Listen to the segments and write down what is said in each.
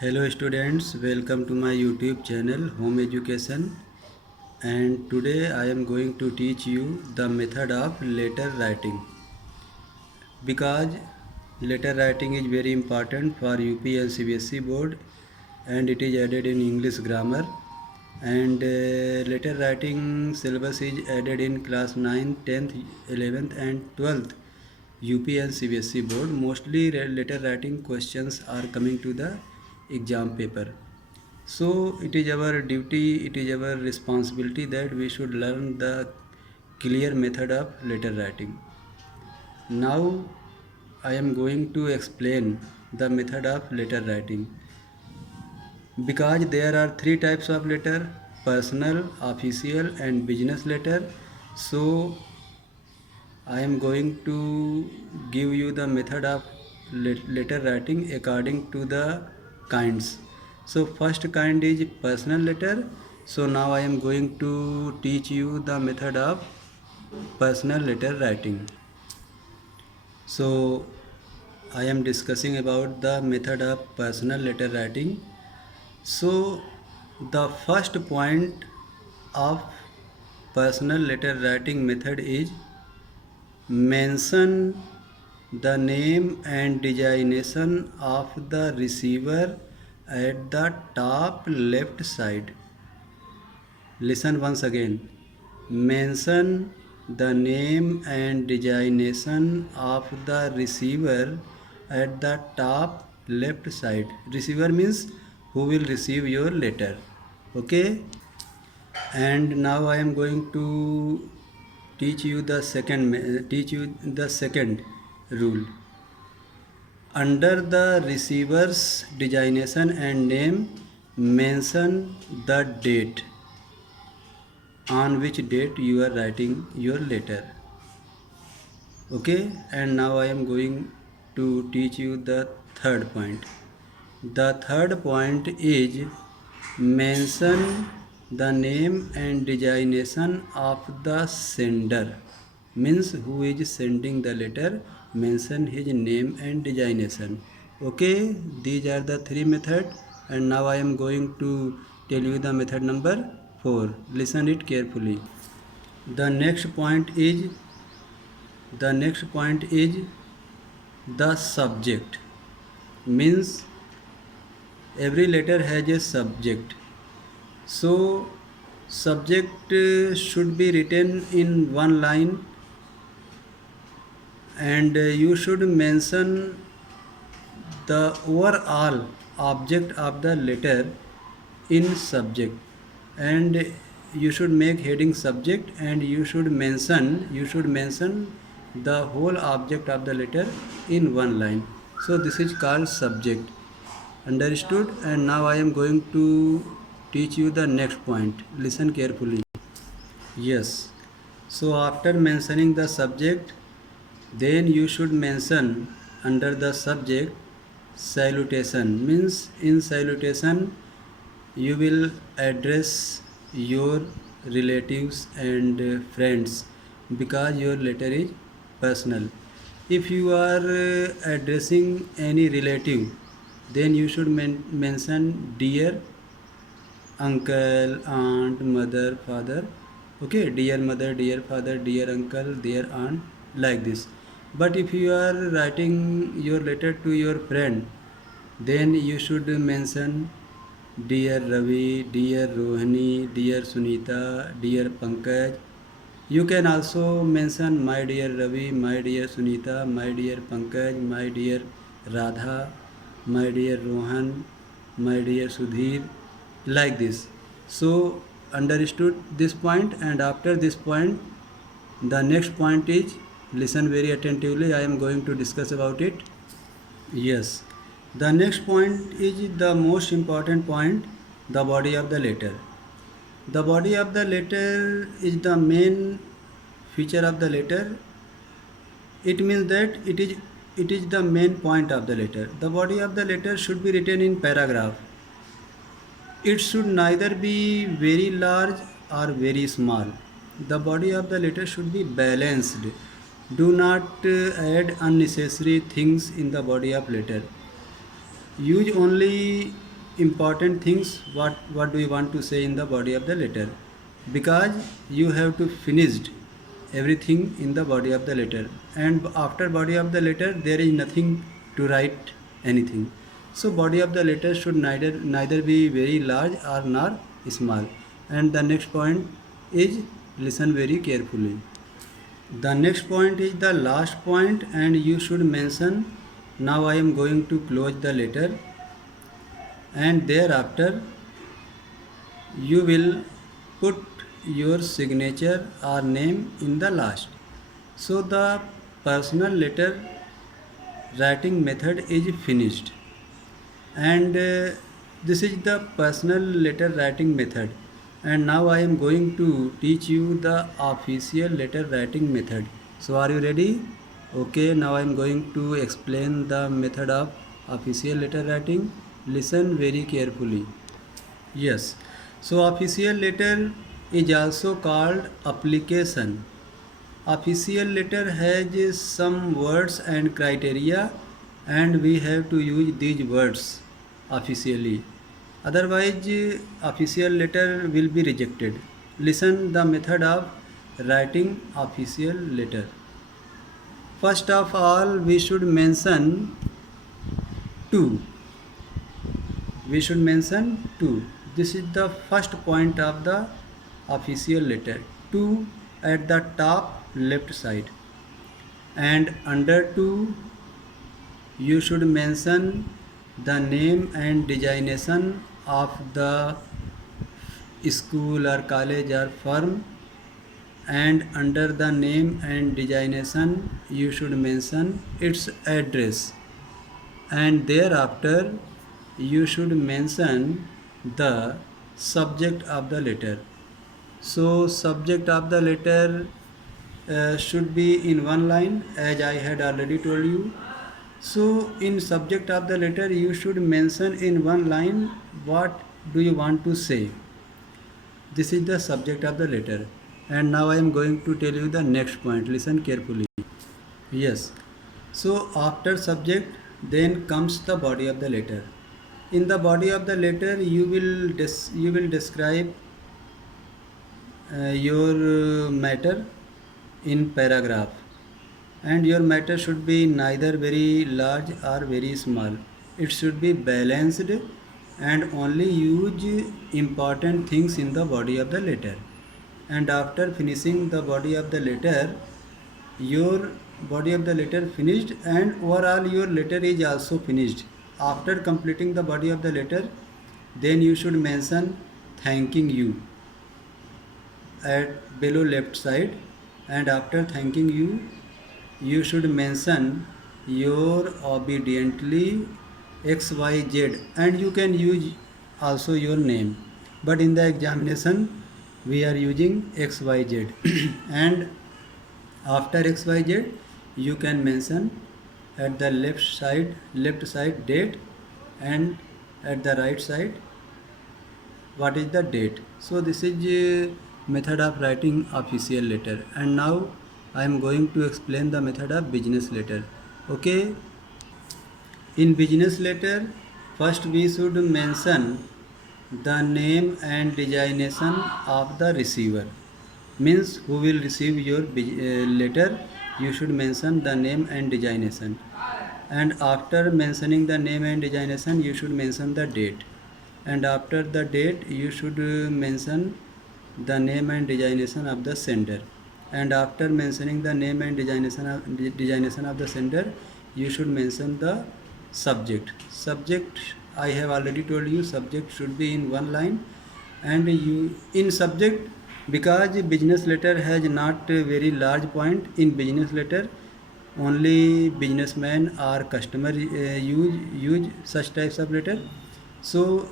Hello students, welcome to my YouTube channel Home Education, and today I am going to teach you the method of letter writing, because letter writing is very important for UP and CBSE board, and it is added in English grammar, and letter writing syllabus is added in class 9th, 10th, 11th and 12th UP and CBSE board. Mostly letter writing questions are coming to the exam paper. So it is our duty, it is our responsibility that we should learn the clear method of letter writing. Now I am going to explain the method of letter writing, because there are three types of letter: personal, official and business letter. So I am going to give you the method of letter writing according to the kinds. So first kind is personal letter. So now I am going to teach you the method of personal letter writing. So I am discussing about the method of personal letter writing. So the first point of personal letter writing method is mention the name and designation of the receiver at the top left side. Listen once again. Mention the name and designation of the receiver at the top left side. Receiver means who will receive your letter. Okay? And now I am going to teach you the second rule. Under the receiver's designation and name, mention the date on which date you are writing your letter. Okay, and now I am going to teach you the third point. The third point is mention the name and designation of the sender. Means who is sending the letter, mention his name and designation. Okay, these are the three methods, and now I am going to tell you the method number 4. Listen it carefully. The next point is the subject. Means every letter has a subject. So subject should be written in one line, and you should mention the overall object of the letter in subject, and you should make heading subject, and you should mention the whole object of the letter in one line. So this is called subject. Understood? And now I am going to teach you the next point. Listen carefully. Yes. So after mentioning the subject, then you should mention under the subject salutation. Means in salutation you will address your relatives and friends, because your letter is personal. If you are addressing any relative, then you should mention dear uncle, aunt, mother, father. Okay, dear mother, dear father, dear uncle, dear aunt, like this. But if you are writing your letter to your friend, then you should mention dear Ravi, dear Rohini, dear Sunita, dear Pankaj. You can also mention my dear Ravi, my dear Sunita, my dear Pankaj, my dear Radha, my dear Rohan, my dear Sudhir, like this. So understood this point, and after this point, the next point is, listen very attentively, I am going to discuss about it. Yes, the next point is the most important point, the body of the letter. The body of the letter is the main feature of the letter. It means that it is the main point of the letter. The body of the letter should be written in paragraph. It should neither be very large or very small. The body of the letter should be balanced. Do not add unnecessary things in the body of letter. Use only important things. What do you want to say in the body of the letter? Because you have to finished everything in the body of the letter, and after body of the letter there is nothing to write anything. So body of the letter should neither be very large or nor small. And the next point is, listen very carefully. The next point is the last point, and you should mention, now I am going to close the letter, and thereafter you will put your signature or name in the last. So the personal letter writing method is finished, and this is the personal letter writing method. And now I am going to teach you the official letter writing method. So are you ready? Okay, now I am going to explain the method of official letter writing. Listen very carefully. Yes, so official letter is also called application. Official letter has some words and criteria, and we have to use these words officially. Otherwise, official letter will be rejected. Listen the method of writing official letter. First of all, we should mention two. We should mention two. This is the first point of the official letter. Two at the top left side, and under two you should mention the name and designation of the school or college or firm, and under the name and designation you should mention its address, and thereafter you should mention the subject of the letter. So subject of the letter should be in one line, as I had already told you. So in subject of the letter you should mention in one line what do you want to say. This is the subject of the letter. And now I am going to tell you the next point. Listen carefully. Yes. So after subject then comes the body of the letter. In the body of the letter you will describe your matter in paragraph, and your matter should be neither very large or very small. It should be balanced, and only use important things in the body of the letter. And after finishing the body of the letter, your body of the letter finished, and overall your letter is also finished. After completing the body of the letter, then you should mention thanking you at below left side, and after thanking you you should mention your obediently XYZ, and you can use also your name, but in the examination we are using XYZ. And after XYZ you can mention at the left side date, and at the right side what is the date. So this is method of writing official letter. And now I am going to explain the method of business letter. Okay, in business letter first we should mention the name and designation of the receiver, means who will receive your letter. You should mention the name and designation, and after mentioning the name and designation you should mention the date, and after the date you should mention the name and designation of the sender, and after mentioning the name and designation of the sender you should mention the subject. I have already told you subject should be in one line, and you in subject, because business letter has not a very large point. In business letter only businessman or customer use such types of letter. So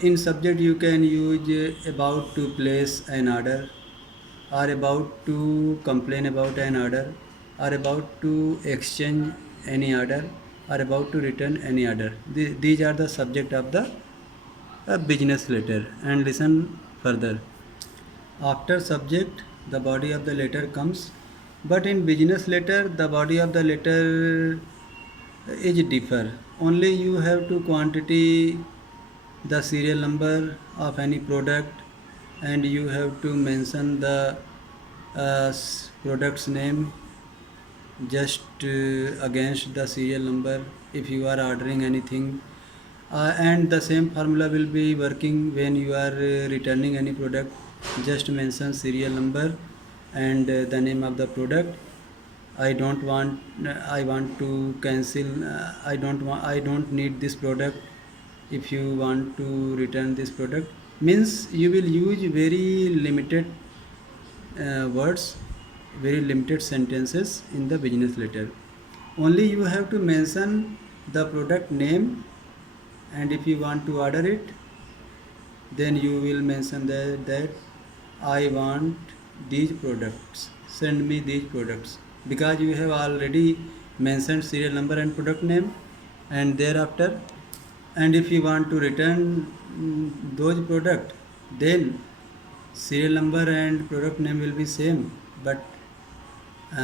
in subject you can use about to place an order, or about to complain about an order, or about to exchange any order, or about to return any order. These are the subject of the business letter. And listen further. After subject the body of the letter comes, but in business letter the body of the letter is differ. Only you have to quantity the serial number of any product, and you have to mention the product's name just against the serial number if you are ordering anything. And the same formula will be working when you are returning any product. Just mention serial number and the name of the product. I don't want, I want to cancel, I don't need this product. If you want to return this product, means you will use very limited words, very limited sentences in the business letter. Only you have to mention the product name, and if you want to order it, then you will mention that I want these products, send me these products, because you have already mentioned serial number and product name. And thereafter, and if you want to return those product, then serial number and product name will be same, but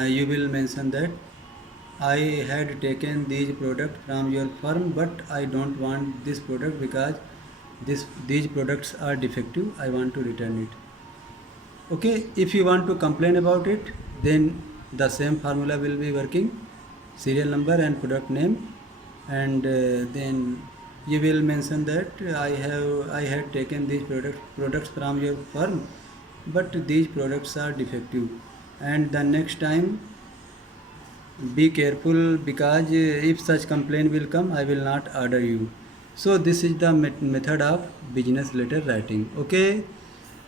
you will mention that I had taken these product from your firm, but I don't want this product because these products are defective. I want to return it. Okay, if you want to complain about it, then the same formula will be working, serial number and product name, and then you will mention that I had taken these products from your firm, but these products are defective, and the next time be careful, because if such complaint will come, I will not order you. So this is the method of business letter writing. Okay,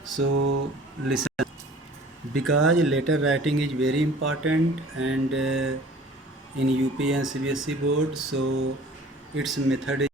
so listen, because letter writing is very important, and in UP and CBSE board, so its method is